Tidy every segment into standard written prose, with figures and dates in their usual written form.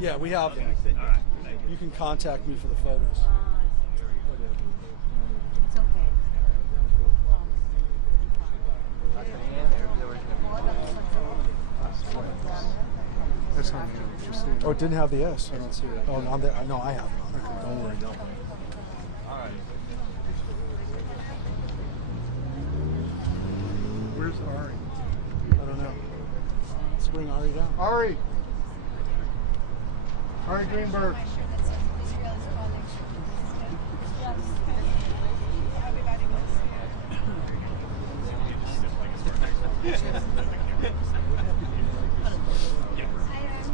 Yeah, we have them. All right. Thank you. You can contact me for the photos. It's okay. That's on the just so you know. Oh, it didn't have the S. I don't see it. Oh, no, I know I have it on it. Don't worry. All right. Where's Ari? I don't know. Let's bring Ari down. Ari Greenberg.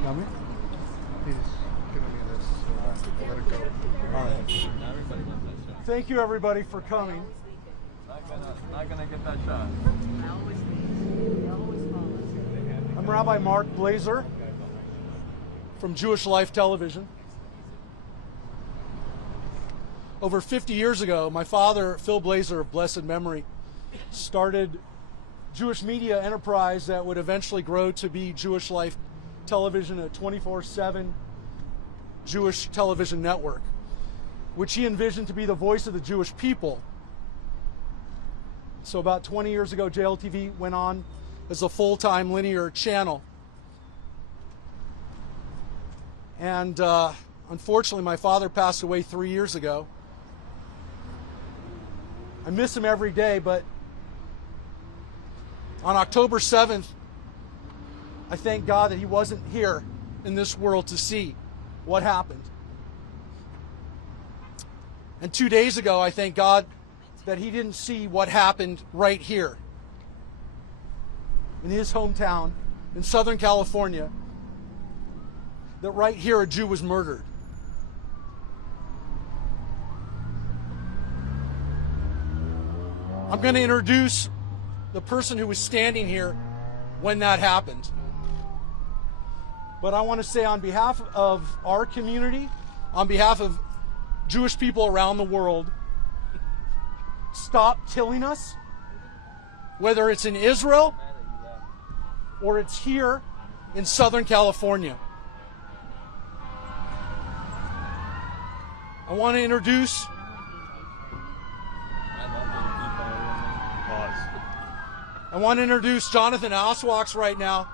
Coming? He's giving me this, so let it go. All right. Everybody wants that shot. Thank you, everybody, for coming. Not gonna get that shot. I'm Rabbi Mark Blazer from Jewish Life Television. Over 50 years ago, my father, Phil Blazer of blessed memory, started Jewish media enterprise that would eventually grow to be Jewish Life Television, a 24/7 Jewish television network, which he envisioned to be the voice of the Jewish people. So about 20 years ago, JLTV went on as a full-time linear channel. And unfortunately, my father passed away 3 years ago. I miss him every day, but on October 7th, I thank God that he wasn't here in this world to see what happened. And 2 days ago, I thank God that he didn't see what happened right here in his hometown in Southern California, that right here a Jew was murdered. I'm going to introduce the person who was standing here when that happened. But I want to say on behalf of our community, on behalf of Jewish people around the world, stop killing us, whether it's in Israel or it's here in Southern California. I want to introduce Jonathan Oswaks right now.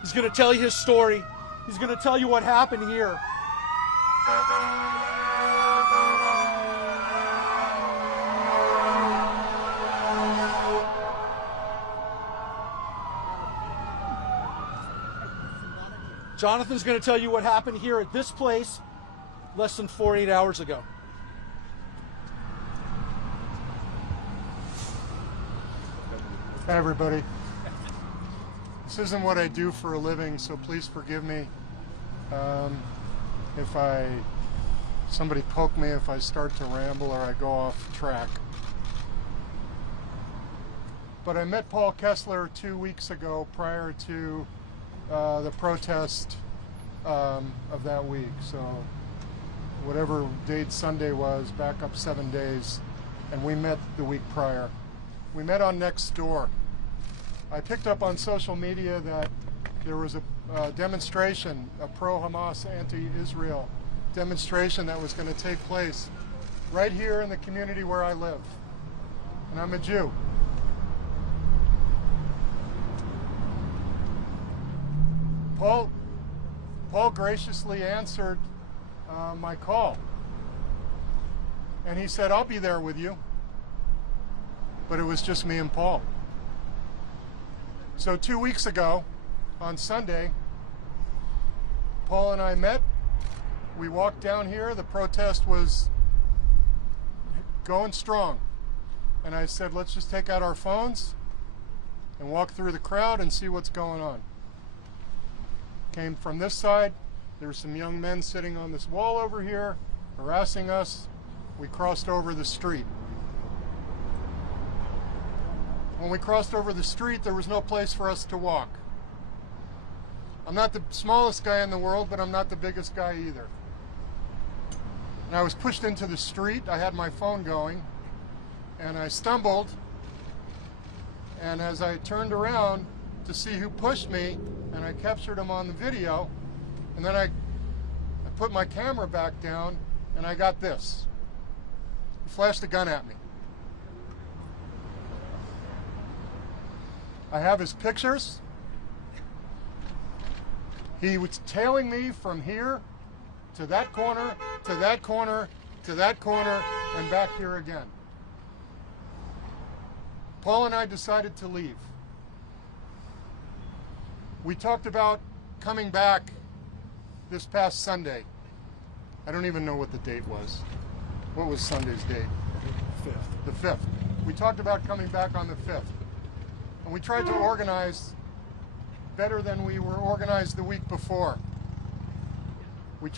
He's going to tell you his story. He's going to tell you what happened here. Jonathan's going to tell you what happened here at this place less than 48 hours ago. Hi, everybody. This isn't what I do for a living, so please forgive me if somebody poke me if I start to ramble or I go off track. But I met Paul Kessler 2 weeks ago prior to the protest of that week. So whatever date Sunday was, back up 7 days, and we met the week prior. We met on Nextdoor. I picked up on social media that there was a demonstration, a pro-Hamas, anti-Israel demonstration that was going to take place right here in the community where I live. And I'm a Jew. Paul graciously answered my call. And he said, I'll be there with you. But it was just me and Paul. So 2 weeks ago, on Sunday, Paul and I met. We walked down here. The protest was going strong. And I said, let's just take out our phones and walk through the crowd and see what's going on. Came from this side. There were some young men sitting on this wall over here, harassing us. We crossed over the street. When we crossed over the street, there was no place for us to walk. I'm not the smallest guy in the world, but I'm not the biggest guy either. And I was pushed into the street. I had my phone going, and I stumbled And as I turned around to see who pushed me, and I captured him on the video, and then I put my camera back down, and I got this. He flashed a gun at me. I have his pictures. He was tailing me from here to that corner, to that corner, to that corner, and back here again. Paul and I decided to leave. We talked about coming back this past Sunday. I don't even know what the date was. What was Sunday's date? The 5th. We talked about coming back on the 5th. And we tried to organize better than we were organized the week before. We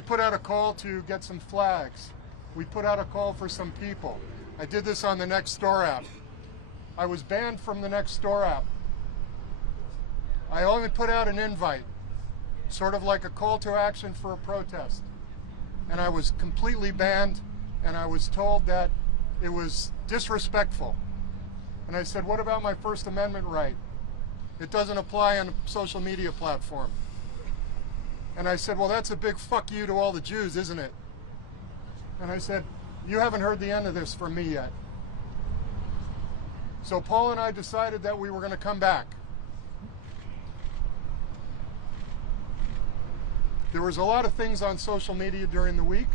put out a call to get some flags. We put out a call for some people. I did this on the Nextdoor app. I was banned from the Nextdoor app. I only put out an invite, sort of like a call to action for a protest. And I was completely banned, and I was told that it was disrespectful. And I said, what about my First Amendment right? It doesn't apply on a social media platform. And I said, well, that's a big fuck you to all the Jews, isn't it? And I said, you haven't heard the end of this from me yet. So Paul and I decided that we were going to come back. There was a lot of things on social media during the week.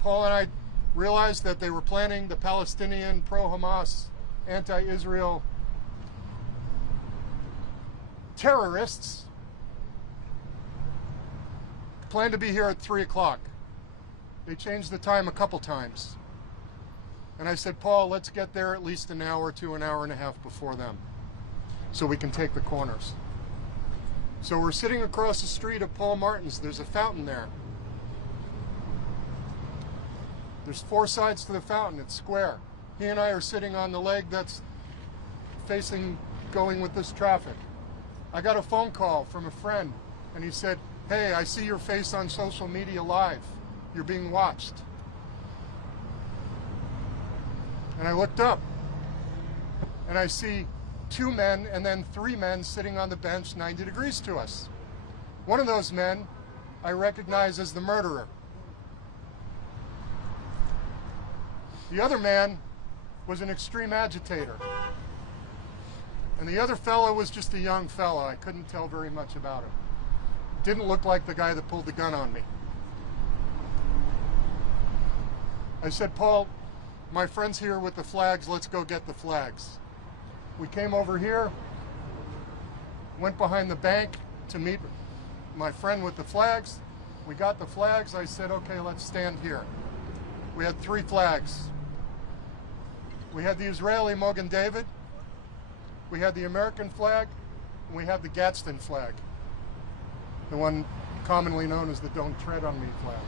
Paul and I realized that they were planning, the Palestinian pro-Hamas, anti-Israel terrorists planned to be here at 3 o'clock. They changed the time a couple times. And I said, Paul, let's get there at least an hour to an hour and a half before them so we can take the corners. So we're sitting across the street of Paul Martin's. There's a fountain there. There's 4 sides to the fountain. It's square. He and I are sitting on the leg that's facing going with this traffic. I got a phone call from a friend, and he said, hey, I see your face on social media live. You're being watched. And I looked up, and I see 2 men and then 3 men sitting on the bench 90 degrees to us. One of those men I recognize as the murderer. The other man was an extreme agitator. And the other fellow was just a young fellow. I couldn't tell very much about him. Didn't look like the guy that pulled the gun on me. I said, Paul, my friend's here with the flags. Let's go get the flags. We came over here, went behind the bank to meet my friend with the flags. We got the flags. I said, okay, let's stand here. We had 3 flags. We had the Israeli Mogen David, we had the American flag, and we had the Gadsden flag, the one commonly known as the Don't Tread on Me flag.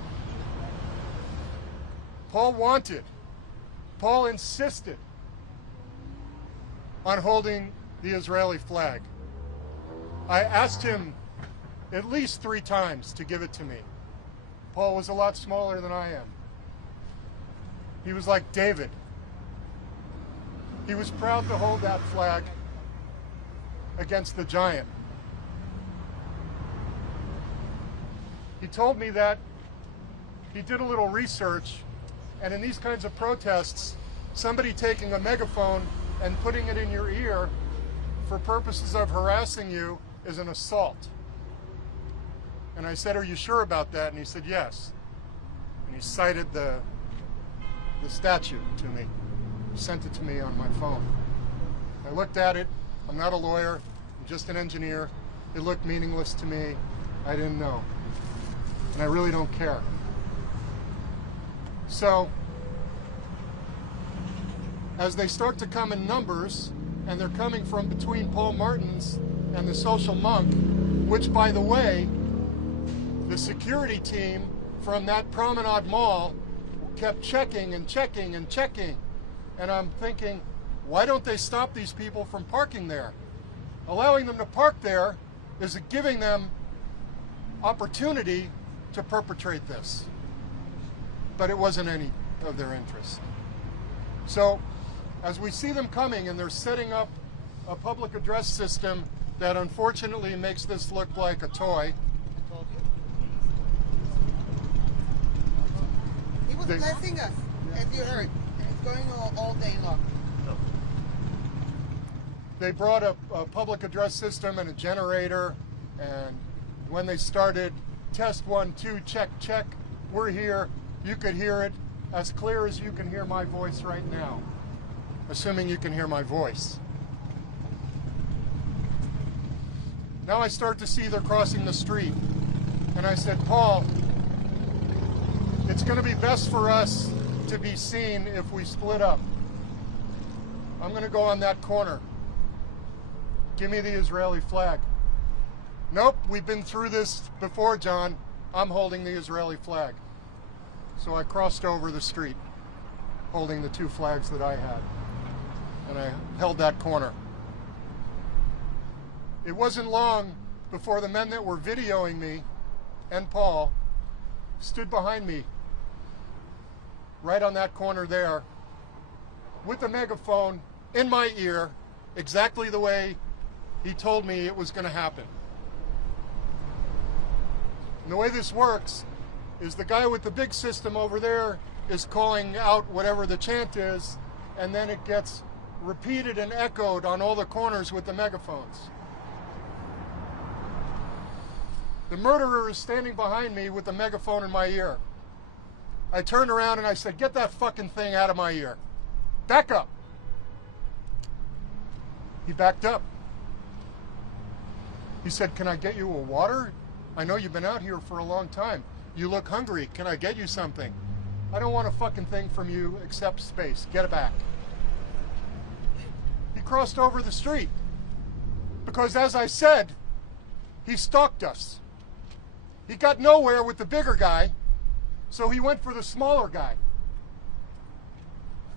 Paul insisted on holding the Israeli flag. I asked him at least 3 times to give it to me. Paul was a lot smaller than I am. He was like David. He was proud to hold that flag against the giant. He told me that he did a little research, and in these kinds of protests, somebody taking a megaphone and putting it in your ear for purposes of harassing you is an assault. And I said, are you sure about that? And he said, yes. And he cited the statute to me, sent it to me on my phone. I looked at it. I'm not a lawyer, I'm just an engineer. It looked meaningless to me. I didn't know. And I really don't care. So, as they start to come in numbers, and they're coming from between Paul Martin's and the Social Monk, which, by the way, the security team from that Promenade Mall kept checking and checking and checking. And I'm thinking, why don't they stop these people from parking there? Allowing them to park there is giving them opportunity to perpetrate this. But it wasn't any of their interest. So As we see them coming, and they're setting up a public address system that unfortunately makes this look like a toy. He was blessing us, as you heard. And it's going all day long. They brought a public address system and a generator, and when they started, test 1, 2, check, check, we're here. You could hear it as clear as you can hear my voice right now, assuming you can hear my voice. Now I start to see they're crossing the street, and I said, Paul, it's going to be best for us to be seen if we split up. I'm going to go on that corner. Give me the Israeli flag. Nope, we've been through this before, John. I'm holding the Israeli flag. So I crossed over the street, holding the 2 flags that I had. And I held that corner. It wasn't long before the men that were videoing me and Paul stood behind me right on that corner there with the megaphone in my ear, exactly the way he told me it was going to happen. And the way this works is the guy with the big system over there is calling out whatever the chant is, and then it gets repeated and echoed on all the corners with the megaphones. The murderer is standing behind me with the megaphone in my ear. I turned around and I said, get that fucking thing out of my ear. Back up. He backed up. He said, can I get you a water? I know you've been out here for a long time. You look hungry. Can I get you something? I don't want a fucking thing from you except space. Get it back. He crossed over the street because, as I said, he stalked us. He got nowhere with the bigger guy, so he went for the smaller guy.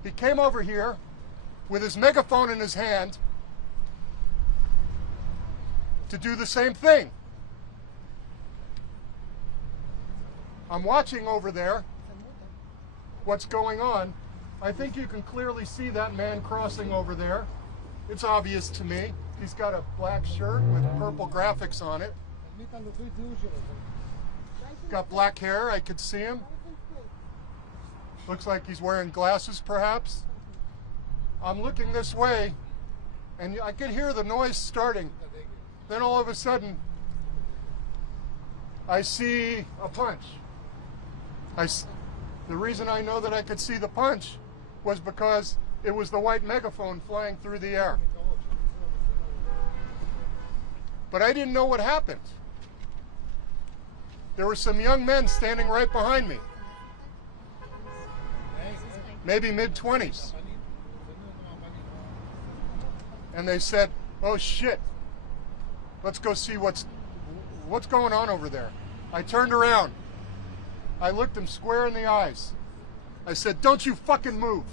He came over here with his megaphone in his hand to do the same thing. I'm watching over there what's going on. I think you can clearly see that man crossing over there. It's obvious to me. He's got a black shirt with purple graphics on it. Got black hair, I could see him. Looks like he's wearing glasses, perhaps. I'm looking this way, and I could hear the noise starting. Then all of a sudden, I see a punch. The reason I know that I could see the punch was because it was the white megaphone flying through the air. But I didn't know what happened. There were some young men standing right behind me, maybe mid-20s. And they said, oh shit, let's go see what's going on over there. I turned around. I looked him square in the eyes. I said, don't you fucking move.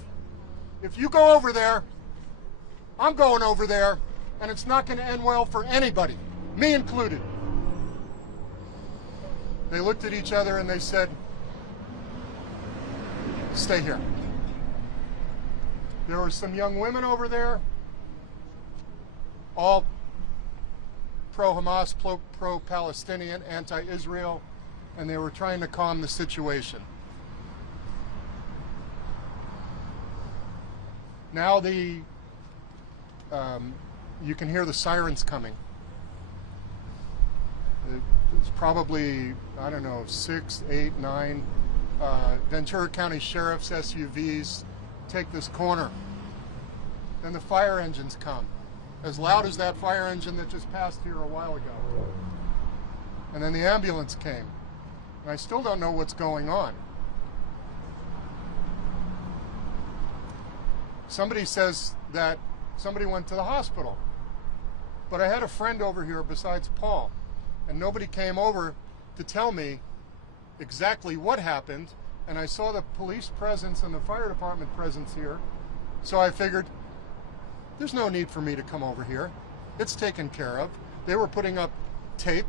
If you go over there, I'm going over there, and it's not going to end well for anybody, me included. They looked at each other and they said, stay here. There were some young women over there, all pro-Hamas, pro-Palestinian, anti-Israel, and they were trying to calm the situation. Now you can hear the sirens coming. It's probably, I don't know, 6, 8, 9 Ventura County Sheriff's SUVs take this corner. Then the fire engines come, as loud as that fire engine that just passed here a while ago. And then the ambulance came. And I still don't know what's going on. Somebody says that somebody went to the hospital. But I had a friend over here besides Paul, and nobody came over to tell me exactly what happened. And I saw the police presence and the fire department presence here. So I figured, there's no need for me to come over here. It's taken care of. They were putting up tape.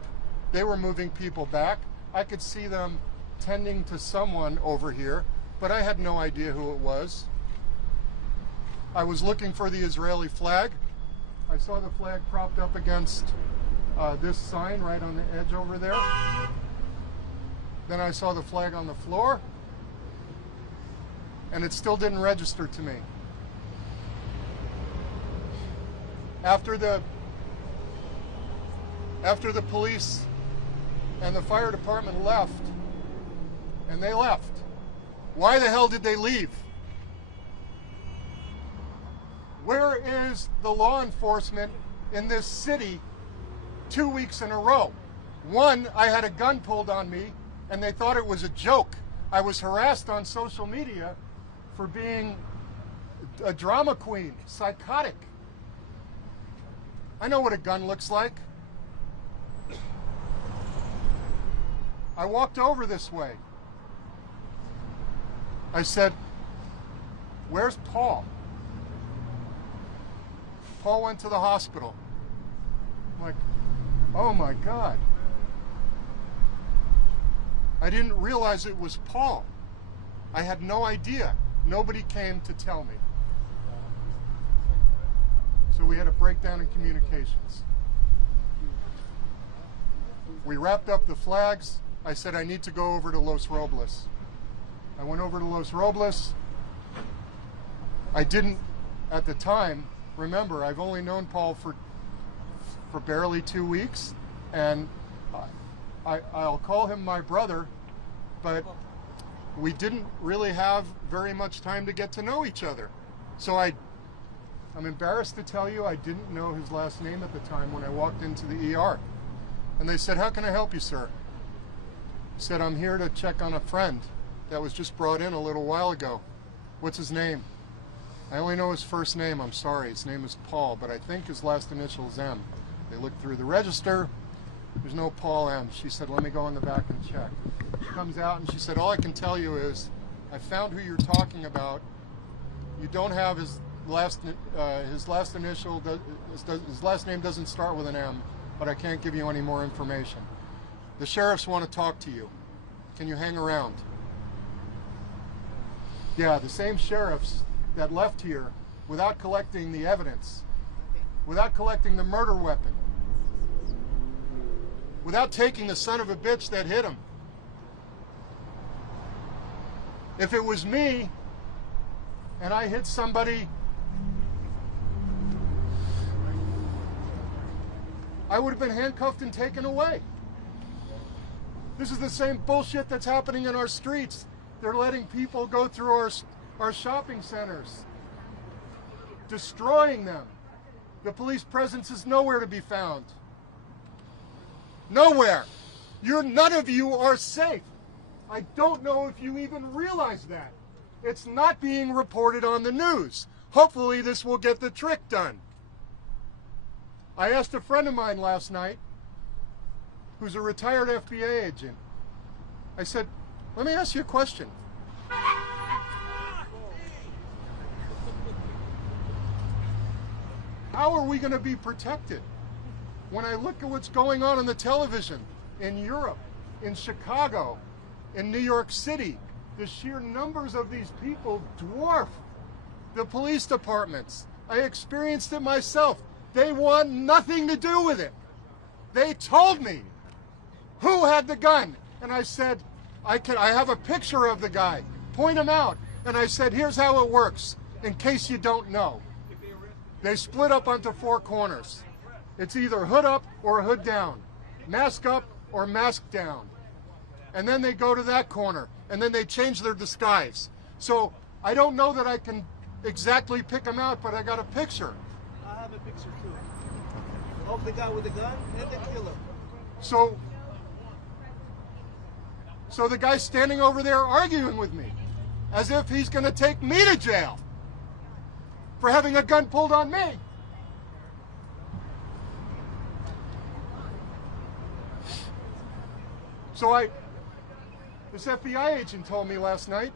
They were moving people back. I could see them tending to someone over here, but I had no idea who it was. I was looking for the Israeli flag. I saw the flag propped up against this sign right on the edge over there. Then I saw the flag on the floor, and it still didn't register to me. After the police and the fire department left, and they left, why the hell did they leave? Where is the law enforcement in this city 2 weeks in a row? One, I had a gun pulled on me, and they thought it was a joke. I was harassed on social media for being a drama queen, psychotic. I know what a gun looks like. I walked over this way. I said, "Where's Paul?" Paul went to the hospital. I'm like, oh my God. I didn't realize it was Paul. I had no idea. Nobody came to tell me. So we had a breakdown in communications. We wrapped up the flags. I said, I need to go over to Los Robles. I went over to Los Robles. I didn't, at the time, remember, I've only known Paul for barely 2 weeks, and I'll call him my brother, but we didn't really have very much time to get to know each other. So I'm embarrassed to tell you I didn't know his last name at the time when I walked into the ER. And they said, "How can I help you, sir?" I said, "I'm here to check on a friend that was just brought in a little while ago." "What's his name?" "I only know his first name, I'm sorry. His name is Paul, but I think his last initial is M." They looked through the register. There's no Paul M. She said, "Let me go in the back and check." She comes out and she said, "All I can tell you is I found who you're talking about. You don't have his last initial, his last name doesn't start with an M, but I can't give you any more information. The sheriffs want to talk to you. Can you hang around?" Yeah, the same sheriffs that left here without collecting the evidence, without collecting the murder weapon, without taking the son of a bitch that hit him. If it was me and I hit somebody, I would have been handcuffed and taken away. This is the same bullshit that's happening in our streets. They're letting people go through our shopping centers, destroying them. The police presence is nowhere to be found. Nowhere. None of you are safe. I don't know if you even realize that. It's not being reported on the news. Hopefully this will get the trick done. I asked a friend of mine last night, who's a retired FBI agent. I said, "Let me ask you a question. How are we going to be protected when I look at what's going on the television in Europe, in Chicago, in New York City? The sheer numbers of these people dwarf the police departments. I experienced it myself. They want nothing to do with it. They told me who had the gun, and I said, I have a picture of the guy. Point him out. And I said, here's how it works, in case you don't know. They split up onto 4 corners. It's either hood up or hood down, mask up or mask down. And then they go to that corner, and then they change their disguise. So I don't know that I can exactly pick them out, but I got a picture. I have a picture too. Of the guy with the gun and the killer. So the guy's standing over there arguing with me, as if he's going to take me to jail for having a gun pulled on me. So this FBI agent told me last night,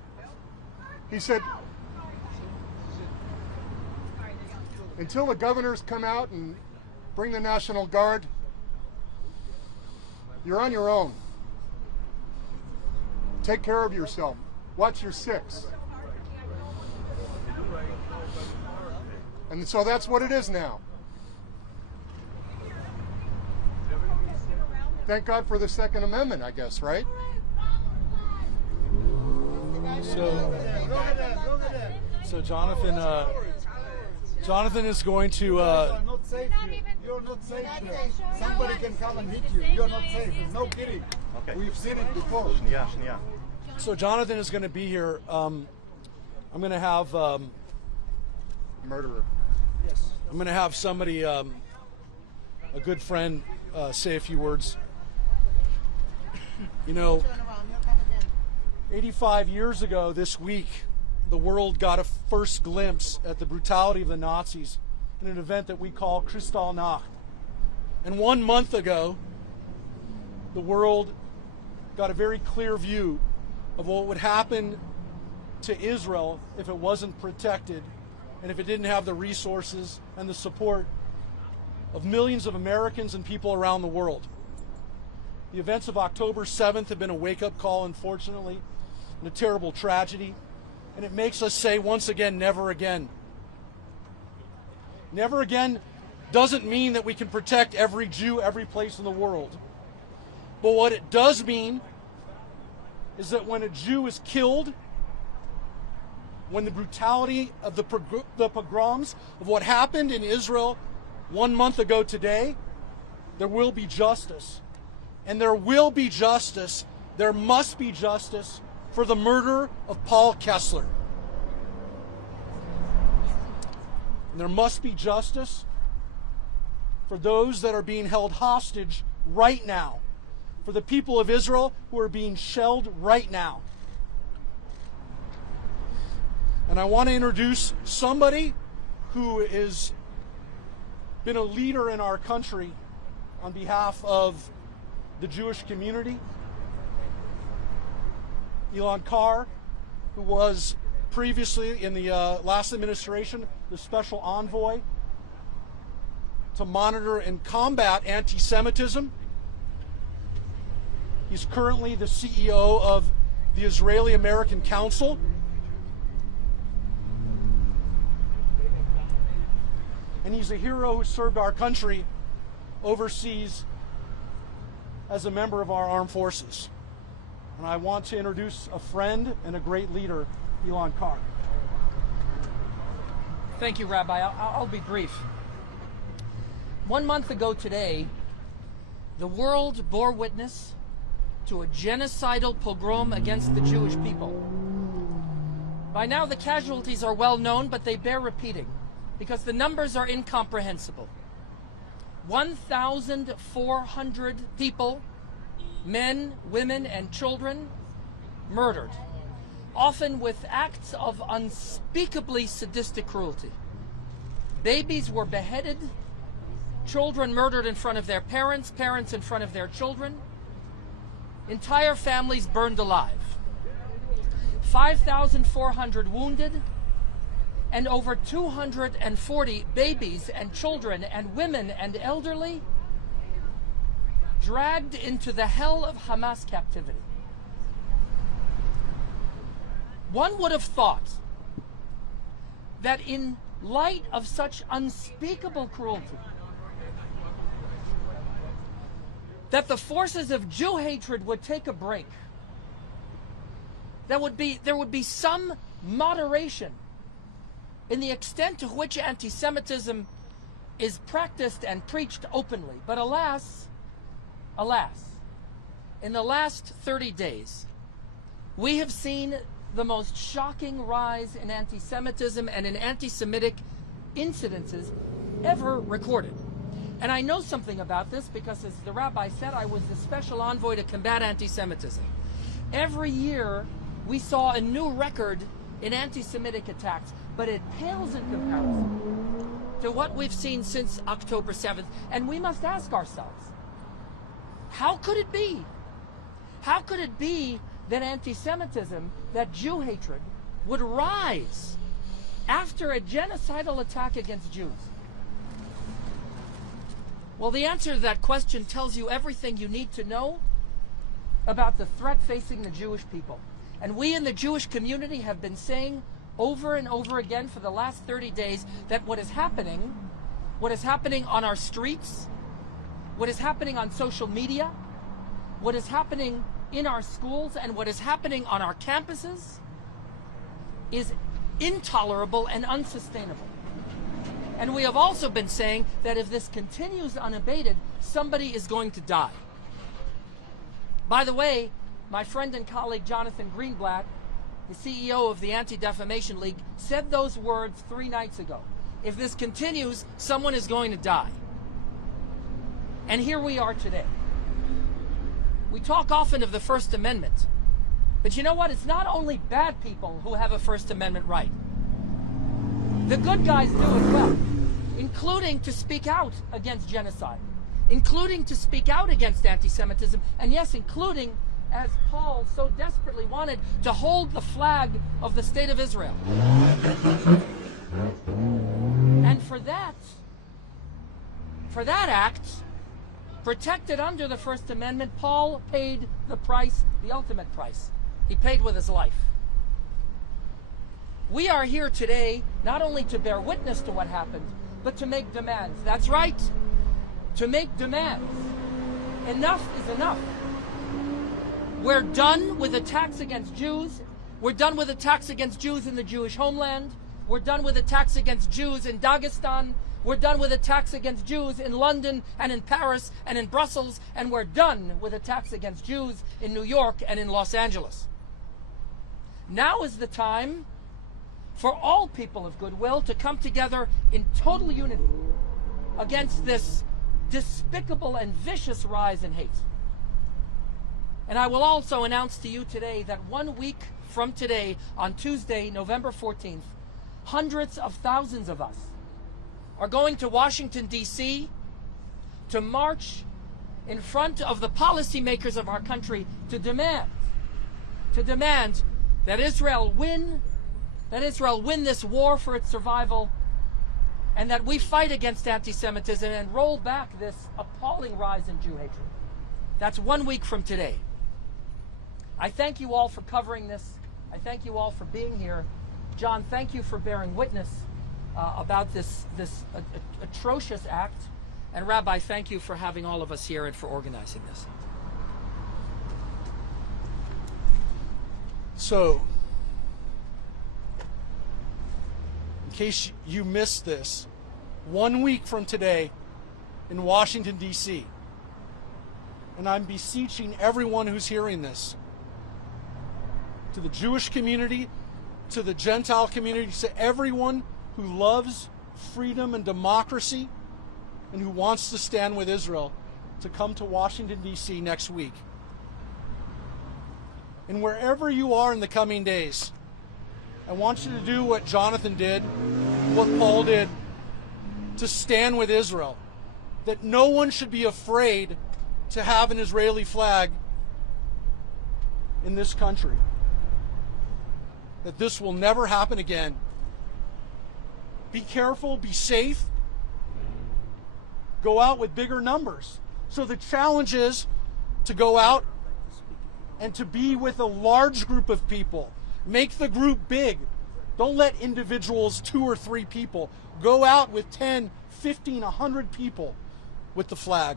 he said, until the governors come out and bring the National Guard, you're on your own. Take care of yourself. Watch your 6. And so that's what it is now. Thank God for the Second Amendment, I guess, right? So Jonathan, Jonathan is going to. You are not safe here. You're not safe here. Somebody can come and hit you. You're not safe. No kidding. Okay. We've seen it before. Shniya. So Jonathan is going to be here. I'm going to have. Murderer. I'm going to have somebody, a good friend, say a few words. You know, Turn around. Here come again. 85 years ago this week, the world got a first glimpse at the brutality of the Nazis in an event that we call Kristallnacht. And 1 month ago, the world got a very clear view of what would happen to Israel if it wasn't protected and if it didn't have the resources and the support of millions of Americans and people around the world. The events of October 7th have been a wake-up call, unfortunately, and a terrible tragedy. And it makes us say once again, never again. Never again doesn't mean that we can protect every Jew, every place in the world. But what it does mean is that when a Jew is killed, when the brutality of the pogroms of what happened in Israel 1 month ago today, there will be justice. And there will be justice, there must be justice for the murder of Paul Kessler. And there must be justice for those that are being held hostage right now, for the people of Israel who are being shelled right now. And I want to introduce somebody who has been a leader in our country on behalf of the Jewish community. Elan Carr, who was previously in the last administration the special envoy to monitor and combat anti-Semitism. He's currently the CEO of the Israeli-American Council. And he's a hero who served our country overseas as a member of our armed forces. And I want to introduce a friend and a great leader, Elan Carr. Thank you, Rabbi. I'll be brief. 1 month ago today, the world bore witness to a genocidal pogrom against the Jewish people. By now, the casualties are well known, but they bear repeating because the numbers are incomprehensible. 1,400 people, men, women, and children, murdered, often with acts of unspeakably sadistic cruelty. Babies were beheaded, children murdered in front of their parents, parents in front of their children, entire families burned alive, 5,400 wounded, and over 240 babies and children and women and elderly dragged into the hell of Hamas captivity. One would have thought that in light of such unspeakable cruelty, that the forces of Jew hatred would take a break. There would be some moderation in the extent to which anti-Semitism is practiced and preached openly. But alas, in the last 30 days, we have seen the most shocking rise in anti-Semitism and in anti-Semitic incidences ever recorded. And I know something about this because, as the rabbi said, I was the special envoy to combat anti-Semitism. Every year, we saw a new record in anti-Semitic attacks, but it pales in comparison to what we've seen since October 7th. And we must ask ourselves, how could it be? How could it be that anti-Semitism, that Jew hatred, would rise after a genocidal attack against Jews? Well, the answer to that question tells you everything you need to know about the threat facing the Jewish people. And we in the Jewish community have been saying over and over again for the last 30 days that what is happening on our streets, what is happening on social media, what is happening in our schools, and what is happening on our campuses is intolerable and unsustainable. And we have also been saying that if this continues unabated, somebody is going to die. By the way, my friend and colleague Jonathan Greenblatt, the CEO of the Anti-Defamation League, said those words 3 nights ago. If this continues, someone is going to die. And here we are today. We talk often of the First Amendment. But you know what? It's not only bad people who have a First Amendment right. The good guys do as well, including to speak out against genocide, including to speak out against anti-Semitism, and yes, including, as Paul so desperately wanted, to hold the flag of the State of Israel. And for that act, protected under the First Amendment, Paul paid the price, the ultimate price. He paid with his life. We are here today not only to bear witness to what happened, but to make demands. That's right, to make demands. Enough is enough. We're done with attacks against Jews. We're done with attacks against Jews in the Jewish homeland. We're done with attacks against Jews in Dagestan. We're done with attacks against Jews in London and in Paris and in Brussels. And we're done with attacks against Jews in New York and in Los Angeles. Now is the time for all people of goodwill to come together in total unity against this despicable and vicious rise in hate. And I will also announce to you today that 1 week from today, on Tuesday, November 14th, hundreds of thousands of us are going to Washington, D.C. to march in front of the policymakers of our country to demand that Israel win this war for its survival, and that we fight against anti-Semitism and roll back this appalling rise in Jew hatred. That's 1 week from today. I thank you all for covering this. I thank you all for being here. John, thank you for bearing witness about this atrocious act. And Rabbi, thank you for having all of us here and for organizing this. So, in case you missed this, 1 week from today in Washington, D.C., and I'm beseeching everyone who's hearing this, to the Jewish community, to the Gentile community, to everyone who loves freedom and democracy and who wants to stand with Israel, to come to Washington, D.C. next week. And wherever you are in the coming days, I want you to do what Jonathan did, what Paul did, to stand with Israel. That no one should be afraid to have an Israeli flag in this country. That this will never happen again. Be careful, be safe. Go out with bigger numbers. So the challenge is to go out and to be with a large group of people. Make the group big. Don't let individuals, 2 or 3 people, go out with 10, 15, 100 people with the flag.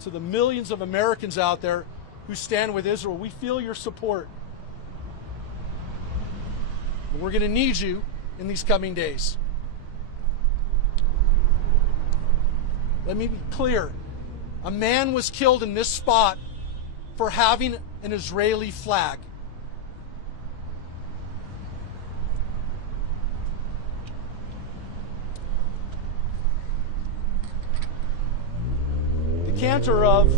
To the millions of Americans out there who stand with Israel, we feel your support. And we're going to need you in these coming days. Let me be clear. A man was killed in this spot for having an Israeli flag. The cantor of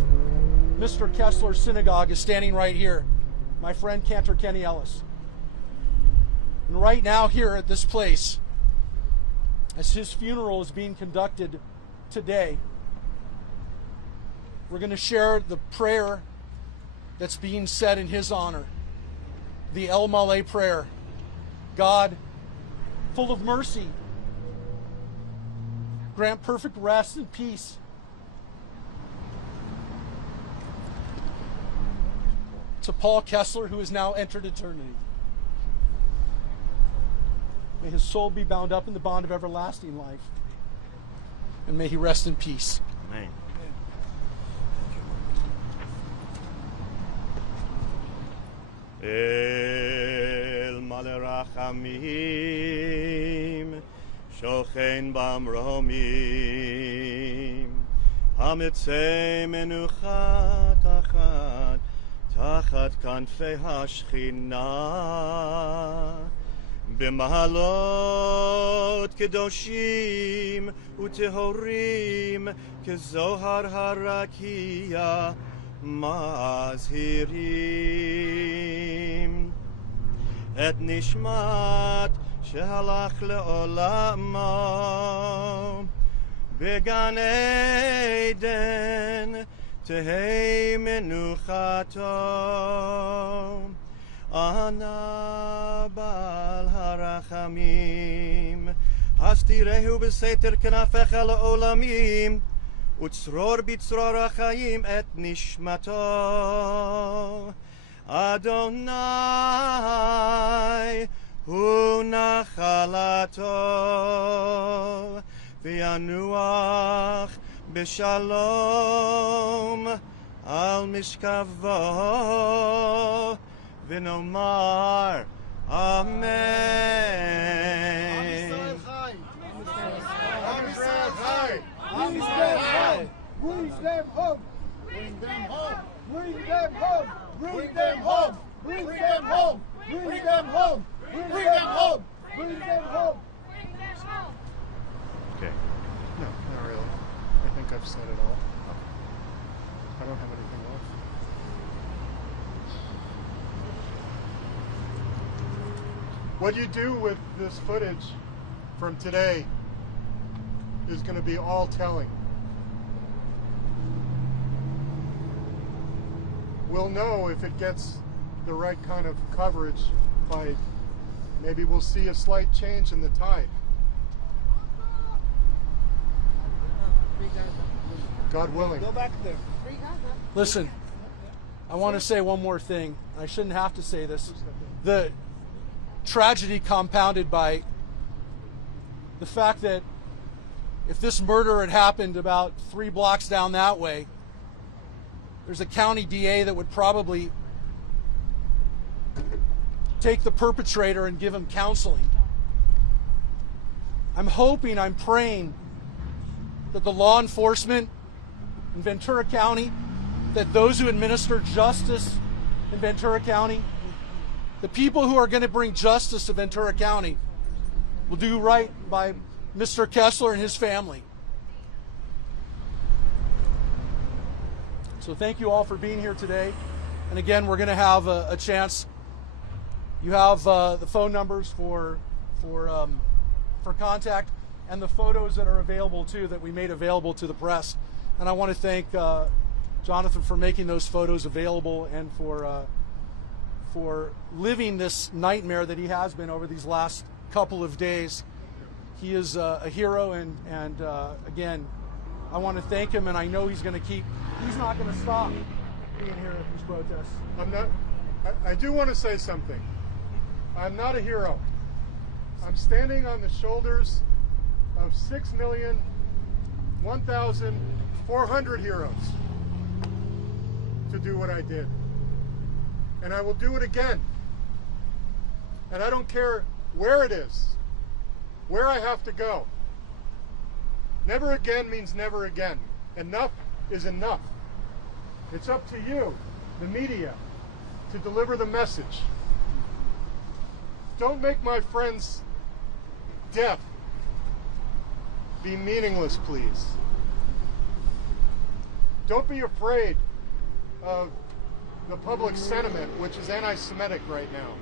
Mr. Kessler's synagogue is standing right here, my friend Cantor Kenny Ellis. And right now here at this place, as his funeral is being conducted today, we're going to share the prayer that's being said in his honor, the El Maleh prayer. God, full of mercy, grant perfect rest and peace to Paul Kessler, who has now entered eternity. May his soul be bound up in the bond of everlasting life, and may he rest in peace. Amen. El male rachamim, shochen bamromim, hamitzei menucha tachat kanfei hashchina, b'mahalot kedoshim utehorim kezohar harakia mazhirim et nishmat shehalach le'olamo began Eden tehei menuchato ana bal harachamim hastirehu b'seter kenafecha le'olamim utzror b'tzror hachayim et nishmato Adonai hu nachalato v'yanuach b'shalom al mishkavo v'nomar Amen. Bring them home. Bring them home. Bring them home. Bring them home. Bring them home. Bring them home. Bring them home. Bring them home. Bring them home. Okay. No, not really. I think I've said it all. I don't have anything else. What you do with this footage from today is going to be all telling. We'll know if it gets the right kind of coverage by maybe we'll see a slight change in the tide. God willing. Go back there. Listen, I want to say one more thing. I shouldn't have to say this. The tragedy compounded by the fact that if this murder had happened about 3 blocks down that way, there's a county DA that would probably take the perpetrator and give him counseling. I'm hoping, I'm praying that the law enforcement in Ventura County, that those who administer justice in Ventura County, the people who are going to bring justice to Ventura County will do right by Mr. Kessler and his family. So thank you all for being here today. And again, we're going to have a chance. You have the phone numbers for contact and the photos that are available too, that we made available to the press. And I want to thank Jonathan for making those photos available and for living this nightmare that he has been over these last couple of days. He is a hero, and again, I want to thank him, and I know he's not going to stop being here at these protests. I do want to say something. I'm not a hero. I'm standing on the shoulders of 6,001,400 heroes to do what I did. And I will do it again. And I don't care where it is, where I have to go. Never again means never again. Enough is enough. It's up to you, the media, to deliver the message. Don't make my friends' death be meaningless, please. Don't be afraid of the public sentiment, which is anti-Semitic right now.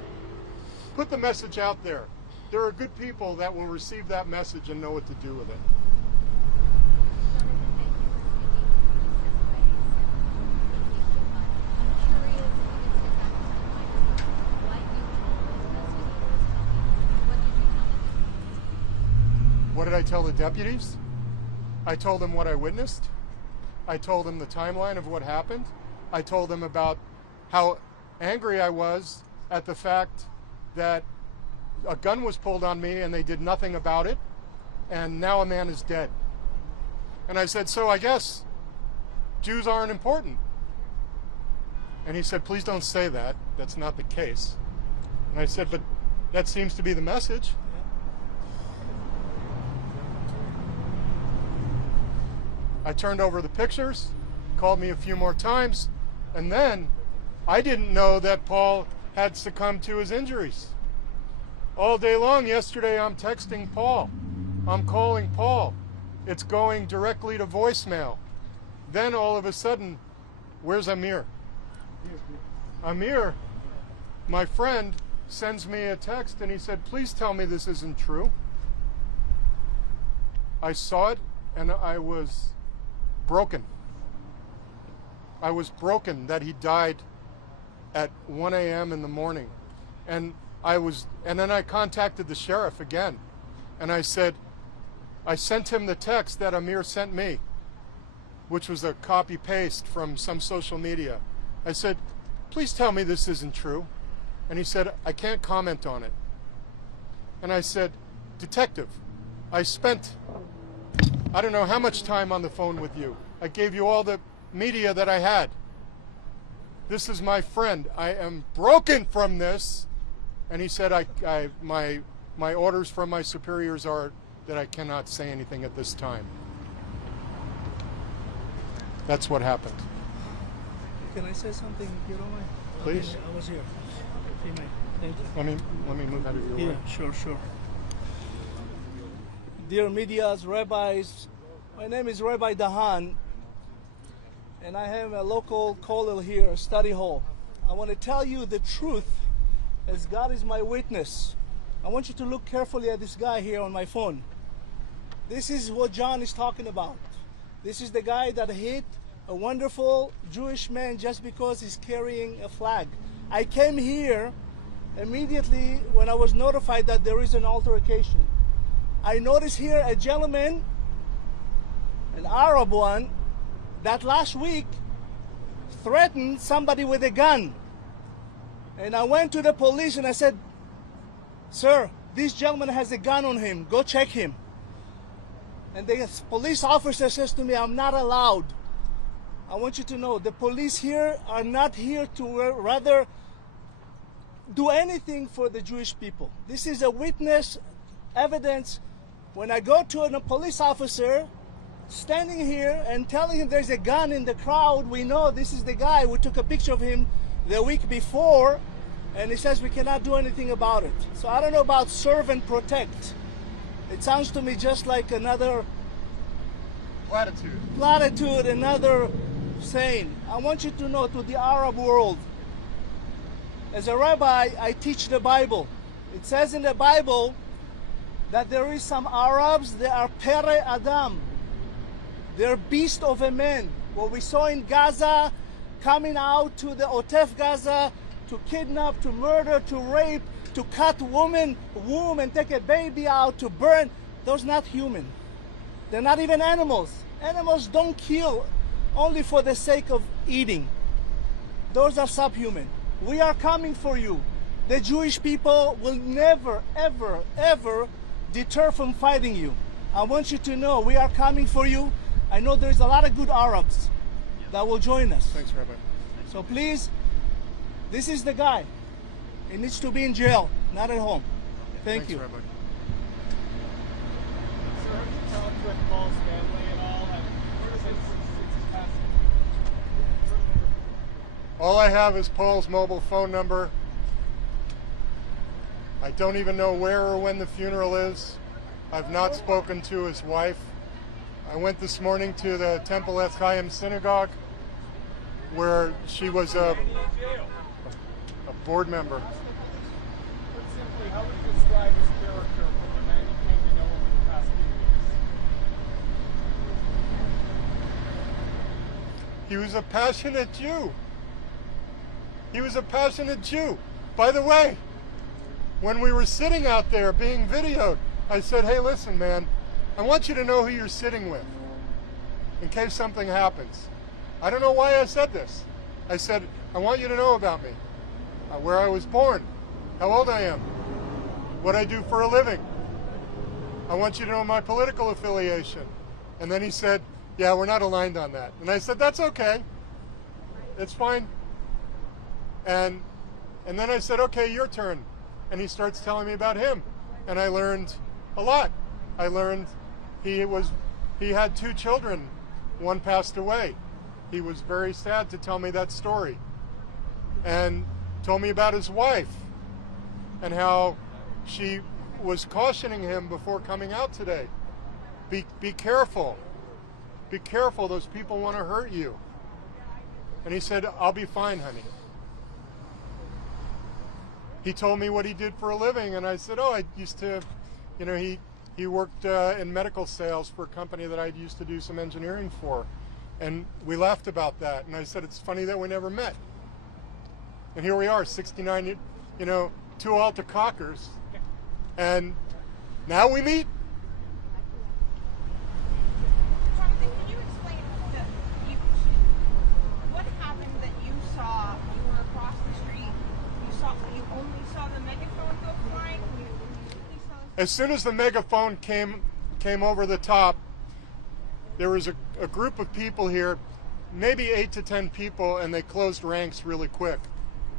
Put the message out there. There are good people that will receive that message and know what to do with it. What did I tell the deputies? I told them what I witnessed. I told them the timeline of what happened. I told them about how angry I was at the fact that a gun was pulled on me and they did nothing about it, and now a man is dead. And I said, so I guess Jews aren't important. And he said, please don't say that. That's not the case. And I said, but that seems to be the message. I turned over the pictures, called me a few more times, and then I didn't know that Paul had succumbed to his injuries. All day long yesterday, I'm texting Paul. I'm calling Paul. It's going directly to voicemail. Then all of a sudden, where's Amir? Amir, my friend, sends me a text and he said, please tell me this isn't true. I saw it and I was broken. I was broken that he died at 1 a.m. in the morning. And then I contacted the sheriff again. And I said, I sent him the text that Amir sent me, which was a copy paste from some social media. I said, please tell me this isn't true. And he said, I can't comment on it. And I said, detective, I spent, I don't know how much time on the phone with you. I gave you all the media that I had. This is my friend. I am broken from this. And he said, my orders from my superiors are that I cannot say anything at this time. That's what happened. Can I say something if you don't mind? Please. I was here. If you may. Thank you. Let me move out of your way. Yeah, sure. Dear medias, rabbis, my name is Rabbi Dahan, and I have a local kollel here, a study hall. I want to tell you the truth, as God is my witness. I want you to look carefully at this guy here on my phone. This is what John is talking about. This is the guy that hit a wonderful Jewish man just because he's carrying a flag. I came here immediately when I was notified that there is an altercation. I noticed here a gentleman, an Arab one, that last week threatened somebody with a gun. And I went to the police and I said, sir, this gentleman has a gun on him. Go check him. And the police officer says to me, I'm not allowed. I want you to know the police here are not here to rather do anything for the Jewish people. This is a witness evidence. When I go to a police officer standing here and telling him there's a gun in the crowd, we know this is the guy. We took a picture of him the week before, and he says we cannot do anything about it. So I don't know about serve and protect. It sounds to me just like another platitude, another saying. I want you to know, to the Arab world, as a rabbi, I teach the Bible. It says in the Bible that there is some Arabs, they are pere Adam. They're beast of a man. What we saw in Gaza, coming out to the Otef Gaza, to kidnap, to murder, to rape, to cut woman womb and take a baby out, to burn, those not human. They're not even animals. Animals don't kill only for the sake of eating. Those are subhuman. We are coming for you. The Jewish people will never, ever, ever deter from fighting you. I want you to know we are coming for you. I know there's a lot of good Arabs that will join us. Thanks, Rabbi. So please, this is the guy. He needs to be in jail, not at home. Thank you. Rabbi. Sir, have you talked with Paul's family at all? Since his passing? All I have is Paul's mobile phone number. I don't even know where or when the funeral is. I've not spoken to his wife. I went this morning to the Temple Chaim synagogue, where she was a board member. Put simply, how would you describe his character from the man you came to know over the past few weeks? He was a passionate Jew. He was a passionate Jew. By the way, when we were sitting out there being videoed, I said, hey, listen, man, I want you to know who you're sitting with in case something happens. I don't know why I said this. I said, I want you to know about me. where I was born, how old I am, what I do for a living. I want you to know my political affiliation. And then he said, yeah, we're not aligned on that. And I said, that's okay. It's fine. And then I said, okay, your turn. And he starts telling me about him. And I learned a lot. I learned he had 2 children. One passed away. He was very sad to tell me that story. And told me about his wife and how she was cautioning him before coming out today. Be careful. Be careful. Those people want to hurt you. And he said, I'll be fine, honey. He told me what he did for a living, and I said, oh, I used to, he worked in medical sales for a company that I used to do some engineering for. And we laughed about that. And I said, it's funny that we never met. And here we are, 69, 2 altar cockers. And now we meet. Jonathan, can you explain what happened that you saw? You were across the street. You only saw the megaphone go flying. As soon as the megaphone came over the top, there was a group of people here, maybe 8 to 10 people, and they closed ranks really quick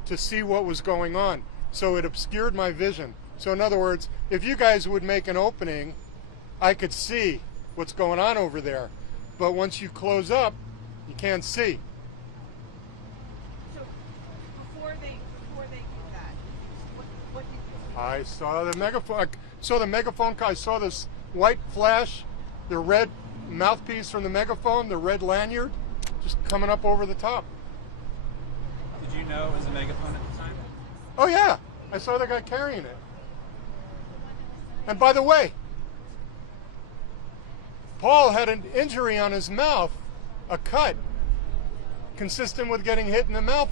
to see what was going on. So it obscured my vision. So in other words, if you guys would make an opening, I could see what's going on over there. But once you close up, you can't see. So before they did that, what did you see? I saw the megaphone. I saw this white flash, the red mouthpiece from the megaphone, the red lanyard, just coming up over the top. Did you know it was a megaphone at the time? Oh yeah, I saw the guy carrying it. And by the way, Paul had an injury on his mouth, a cut, consistent with getting hit in the mouth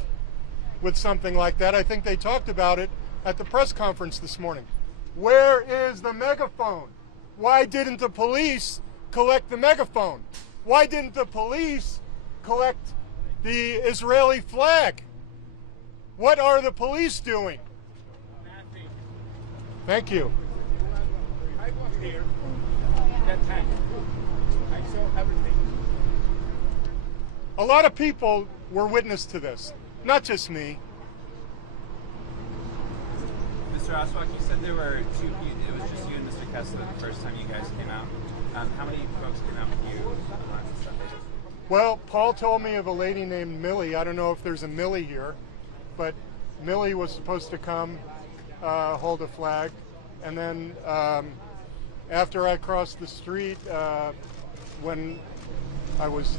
with something like that. I think they talked about it at the press conference this morning. Where is the megaphone? Why didn't the police collect the megaphone? Why didn't the police collect the Israeli flag? What are the police doing? Thank you. I was there that time. I saw everything. A lot of people were witness to this, not just me. Mr. Oswald, you said there were 2 people. It was just you and Mr. Kessler the first time you guys came out. How many folks came out with you on Sunday? Well, Paul told me of a lady named Millie. I don't know if there's a Millie here, but Millie was supposed to come hold a flag. And then after I crossed the street, when I was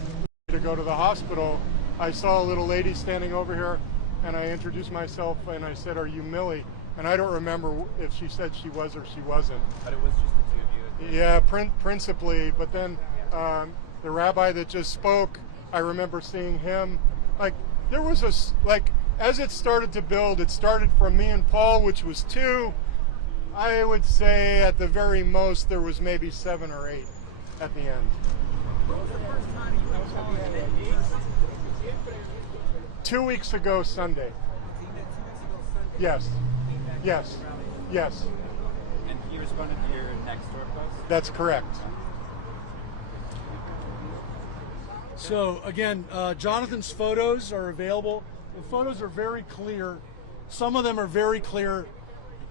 to go to the hospital, I saw a little lady standing over here, and I introduced myself and I said, "Are you Millie?" And I don't remember if she said she was or she wasn't. But it was just the 2 of you. Yeah, principally. But then the rabbi that just spoke, I remember seeing him. Like there was as it started to build, it started from me and Paul, which was 2. I would say at the very most there was maybe 7 or 8 at the end. When was the first time you saw him? 2 weeks ago Sunday. Yes. Yes. Yes. And he responded to your next door post? That's correct. So again, Jonathan's photos are available. The photos are very clear. Some of them are very clear.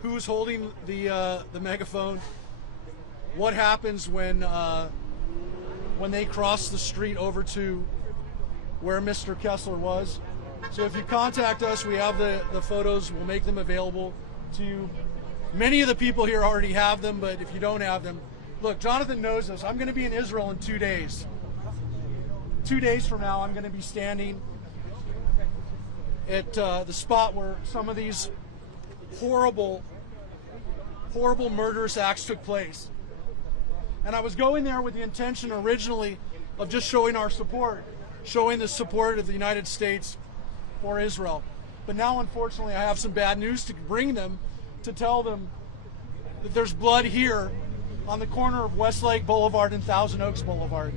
Who's holding the megaphone? What happens when they cross the street over to where Mr. Kessler was? So if you contact us, we have the photos. We'll make them available to you. Many of the people here already have them, but if you don't have them, look, Jonathan knows this. I'm going to be in Israel in 2 days. 2 days from now, I'm going to be standing at the spot where some of these horrible murderous acts took place. And I was going there with the intention originally of just showing our support, showing the support of the United States for Israel. But now, unfortunately, I have some bad news to bring them, to tell them that there's blood here on the corner of Westlake Boulevard and Thousand Oaks Boulevard.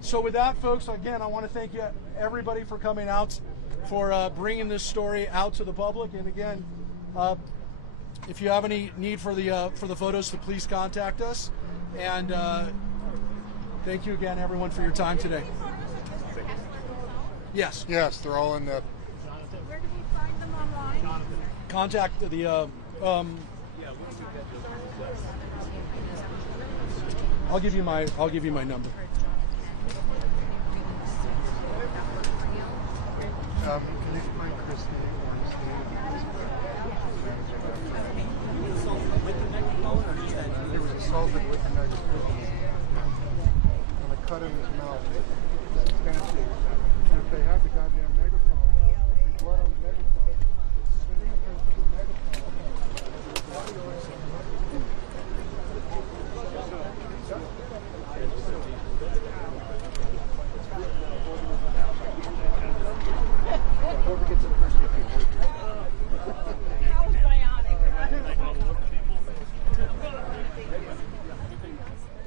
So with that, folks, again, I want to thank you, everybody, for coming out for bringing this story out to the public. And again, if you have any need for the photos, so please contact us. And thank you again, everyone, for your time today. Yes. Yes, they're all in the. Where do we find them online? Contact the. I'll give you my number. Can you find Christy or Steve? There was assaulted with the next and a cut in his mouth. Fancy. If they have the goddamn